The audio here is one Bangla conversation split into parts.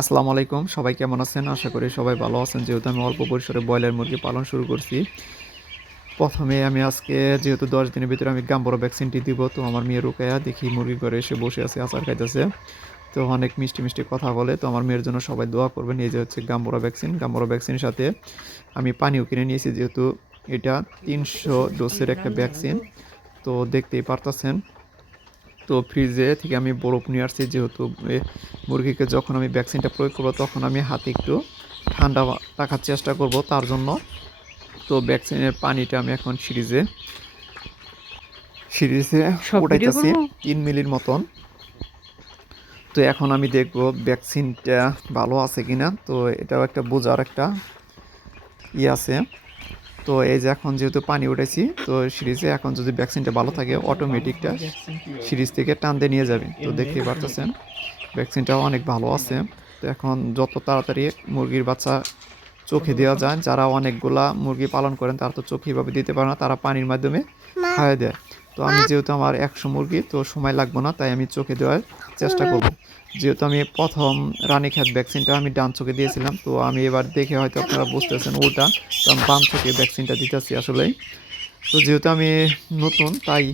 আসসালামু আলাইকুম, সবাই কেমন আছেন? আশা করি সবাই ভালো আছেন। যেহেতু আমি অল্প পরিসরে ব্রয়লার মুরগি পালন শুরু করছি। ১ম এ আমি আজকে যেহেতু ১০ দিনের ভিতরে আমি গাম্বুরা ভ্যাকসিনটি দিব। তো আমার মেয়ে রুকায়া দেখি মুরগির ঘরে এসে বসে আছে, আচার খাইতেছে। তো অনেক মিষ্টি, মিষ্টি কথা বলে। তো আমার মেয়ের জন্য সবাই দোয়া করবেন। এই যে হচ্ছে গাম্বুরা ভ্যাকসিন। গাম্বুরা ভ্যাকসিনের সাথে আমি পানিও কিনে নিয়েছি, যেহেতু এটা ৩০০ ডোজের একটা ভ্যাকসিন। তো দেখতেই পারতেছেন। তো ফ্রিজে থেকে আমি বরফ নিয়ে আসছি, যেহেতু মুরগিকে যখন আমি ভ্যাকসিনটা প্রয়োগ করবো তখন আমি হাতে একটু ঠান্ডা রাখার চেষ্টা করব তার জন্য। তো ভ্যাকসিনের পানিটা আমি এখন সিরিজে সব ভিডিও উঠাইতেছি করবো। ৩ মিলির মতন। তো এখন আমি দেখব ভ্যাকসিনটা ভালো আছে কিনা। তো এটাও একটা বোঝার একটা আছে। তো এই যে এখন যেহেতু পানি উঠেছি, তো সিরিজে এখন যদি ভ্যাকসিনটা ভালো থাকে অটোমেটিকটা সিরিজ থেকে টান দিয়ে নিয়ে যাবে। তো দেখতেই পারতেছেন ভ্যাকসিনটাও অনেক ভালো আছে। তো এখন যত তাড়াতাড়ি মুরগির বাচ্চা চোখে দেওয়া যায়, যারা অনেকগুলা মুরগি পালন করেন তারা তো চোখে এভাবে দিতে পারে না, তারা পানির মাধ্যমে খাইয়ে দেয়। তো আমি যেহেতু আমার ১০০ মুরগি, তো সময় লাগবে না, তাই আমি চোখে দেওয়ার চেষ্টা করব। যেহেতু আমি প্রথম রানীক্ষেত ভ্যাকসিনটা আমি ডান চোখে দিয়েছিলাম, তো আমি এবার দেখে হয়তো আপনারা বুঝতেছেন উল্টা, তো আমি বাম চোখে ভ্যাকসিনটা দিতেছি আসলেই। তো যেহেতু আমি নতুন, তাই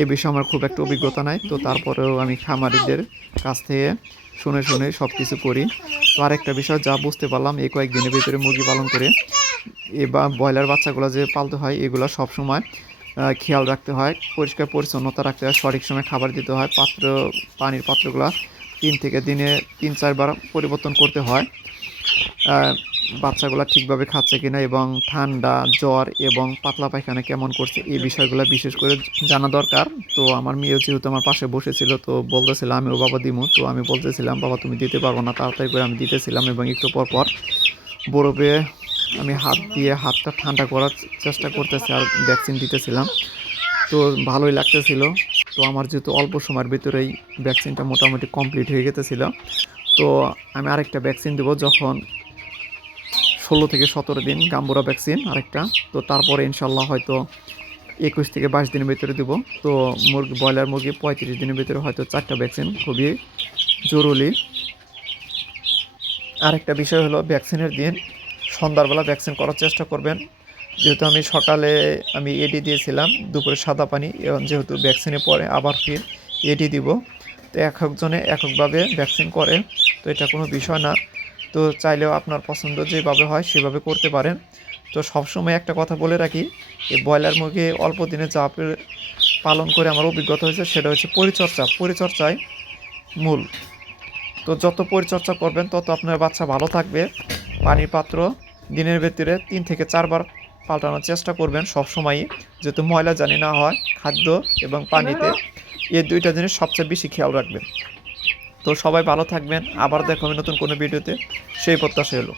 এ বিষয়ে আমার খুব একটা অভিজ্ঞতা নাই। তো তারপরেও আমি খামারিদের কাছ থেকে শুনে শুনে সব কিছু করি। তো আরেকটা বিষয় যা বুঝতে পারলাম এই কয়েকদিনের ভিতরে মুরগি পালন করে, বা ব্রয়লার বাচ্চাগুলো যে পালতে হয় এগুলো সবসময় খেয়াল রাখতে হয়, পরিষ্কার পরিচ্ছন্নতা রাখতে হয়, সঠিক সময় খাবার দিতে হয়, পানির পাত্রগুলো ৩ থেকে দিনে ৩-৪ বার পরিবর্তন করতে হয়। বাচ্চাগুলো ঠিকভাবে খাচ্ছে কিনা এবং ঠান্ডা, জ্বর এবং পাতলা পায়খানা কেমন করছে এই বিষয়গুলো বিশেষ করে জানা দরকার। তো আমার মেয়েও যেহেতু আমার পাশে বসেছিল, তো বলতেছিল আমিও বাবা দিমু, তো আমি বলতেছিলাম বাবা তুমি দিতে পারবো না, তাড়াতাড়ি করে আমি দিতেছিলাম এবং একটু পর পর বরফে আমি হাত দিয়ে হাতটা ঠান্ডা করার চেষ্টা করতেছি আর ভ্যাকসিন দিতেছিলাম। তো ভালোই লাগতেছিল। তো আমার যেহেতু অল্প সময়ের ভিতরেই ভ্যাকসিনটা মোটামুটি কমপ্লিট হয়ে গেতেছিল, তো আমি আরেকটা ভ্যাকসিন দেবো যখন 16 থেকে 17 দিন, গাম্বুরা ভ্যাকসিন আরেকটা। তো তারপরে ইনশাল্লাহ হয়তো 21 থেকে 22 দিনের ভিতরে দেবো। তো ব্রয়লার মুরগি 35 দিনের ভিতরে হয়তো 4টা ভ্যাকসিন খুবই জরুরি। আরেকটা বিষয় হলো ভ্যাকসিনের দিন সন্ধ্যাবেলা ভ্যাকসিন করার চেষ্টা করবেন। যেহেতু আমি সকালে আমি এডি দিয়েছিলাম, দুপুরে সাদা পানি, এবং যেহেতু ভ্যাকসিনের পরে আবার ফির এডি দিব। তো এক একজনে এক একভাবে ভ্যাকসিন করে, তো এটা কোনো বিষয় না। তো চাইলেও আপনার পছন্দ যেভাবে হয় সেভাবে করতে পারেন। তো সবসময় একটা কথা বলে রাখি, এই ব্রয়লার মুরগি অল্প দিনে যা পালন করে আমার অভিজ্ঞতা হয়েছে সেটা হচ্ছে পরিচর্যায় মূল। তো যত পরিচর্যা করবেন তত আপনার বাচ্চা ভালো থাকবে। পানির পাত্র দিনের ভিতরে 3 থেকে 4 বার পাল্টানোর চেষ্টা করবেন সবসময়ই, যেহেতু ময়লা জানি না হয় খাদ্য এবং পানিতে। এই দুইটা জিনিস সবচেয়ে বেশি খেয়াল রাখবেন। তো সবাই ভালো থাকবেন, আবার দেখা হবে নতুন কোনো ভিডিওতে, সেই প্রত্যাশা হলো।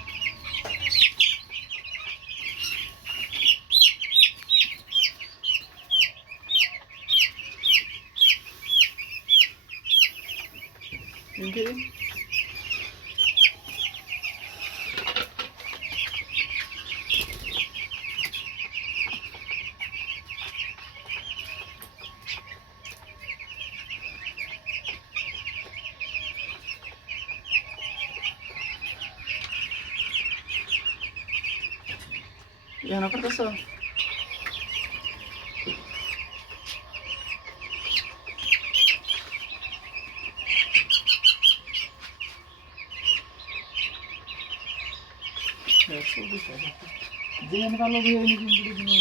Yang apa tuh? Jangan kalau gue ini